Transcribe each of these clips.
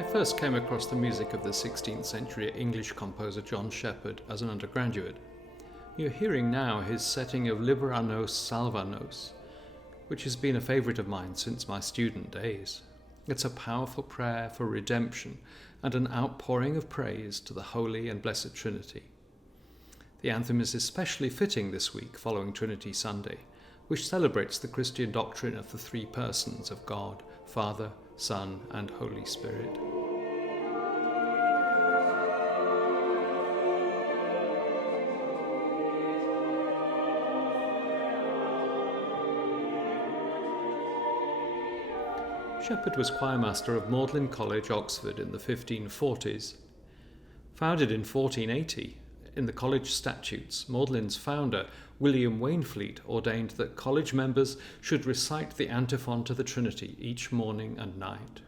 I first came across the music of the 16th century English composer John Sheppard as an undergraduate. You're hearing now his setting of Libera nos, salva nos, which has been a favourite of mine since my student days. It's a powerful prayer for redemption and an outpouring of praise to the Holy and Blessed Trinity. The anthem is especially fitting this week following Trinity Sunday, which celebrates the Christian doctrine of the three persons of God, Father, Son, and Holy Spirit. Sheppard was choirmaster of Magdalen College, Oxford in the 1540s. Founded in 1480, in the college statutes, Magdalen's founder, William Waynflete, ordained that college members should recite the antiphon to the Trinity each morning and night.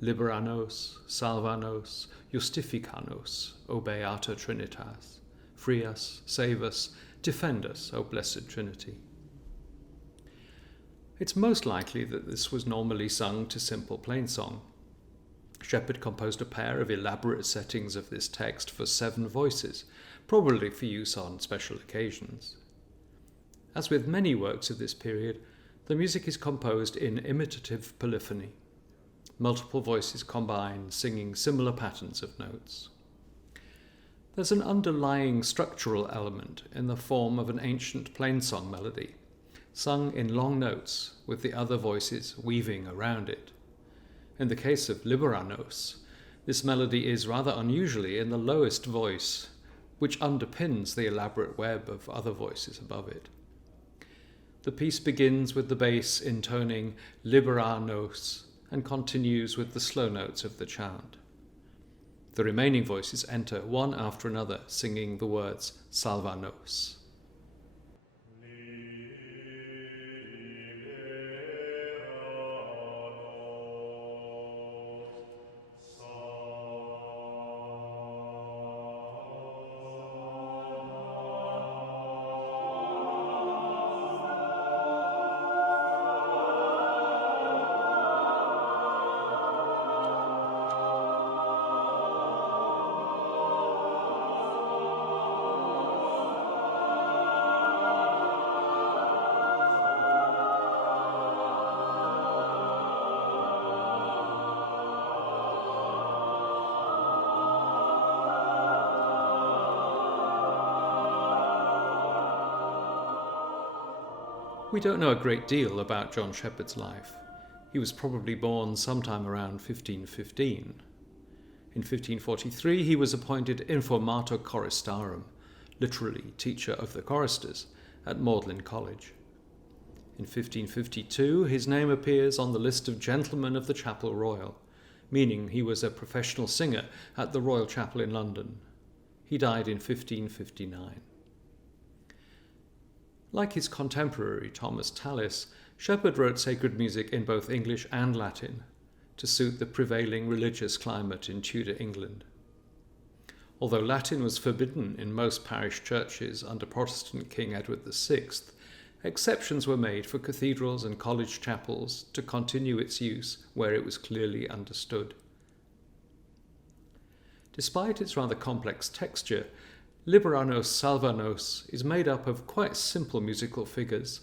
Libera nos, salva nos, justifica nos, O Beata Trinitas. Free us, save us, defend us, O Blessed Trinity. It's most likely that this was normally sung to simple plainsong. Sheppard composed a pair of elaborate settings of this text for 7 voices, probably for use on special occasions. As with many works of this period, the music is composed in imitative polyphony. Multiple voices combine, singing similar patterns of notes. There's an underlying structural element in the form of an ancient plainsong melody, sung in long notes with the other voices weaving around it. In the case of Libera nos, this melody is rather unusually in the lowest voice, which underpins the elaborate web of other voices above it. The piece begins with the bass intoning Libera nos and continues with the slow notes of the chant. The remaining voices enter one after another, singing the words Salva nos. We don't know a great deal about John Sheppard's life. He was probably born sometime around 1515. In 1543 he was appointed Informator Choristarum, literally teacher of the choristers, at Magdalen College. In 1552 his name appears on the list of Gentlemen of the Chapel Royal, meaning he was a professional singer at the Royal Chapel in London. He died in 1559. Like his contemporary Thomas Tallis, Sheppard wrote sacred music in both English and Latin to suit the prevailing religious climate in Tudor England. Although Latin was forbidden in most parish churches under Protestant King Edward VI, exceptions were made for cathedrals and college chapels to continue its use where it was clearly understood. Despite its rather complex texture, Libera nos, salva nos is made up of quite simple musical figures.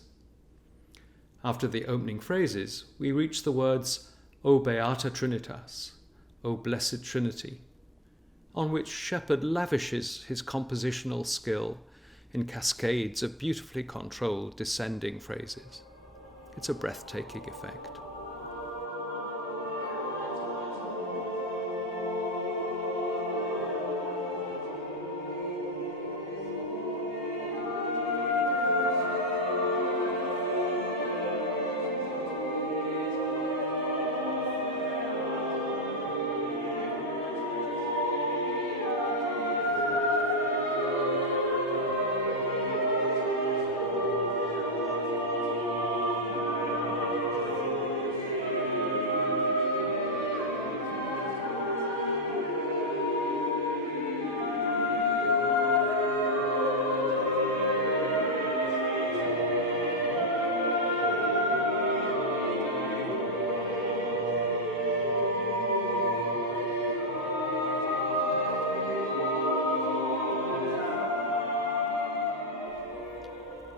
After the opening phrases, we reach the words O Beata Trinitas, O Blessed Trinity, on which Sheppard lavishes his compositional skill in cascades of beautifully controlled descending phrases. It's a breathtaking effect.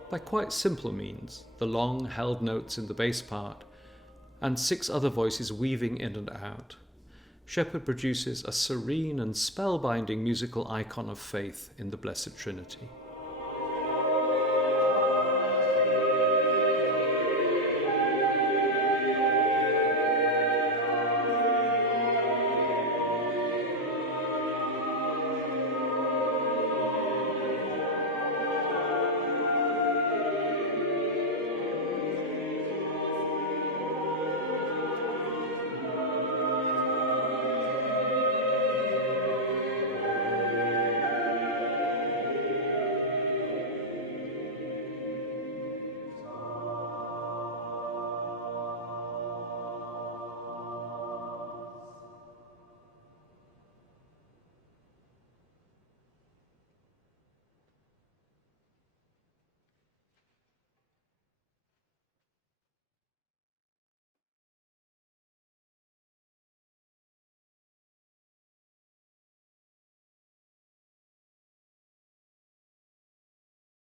By quite simple means, the long held notes in the bass part, and 6 other voices weaving in and out, Shepherd produces a serene and spellbinding musical icon of faith in the Blessed Trinity.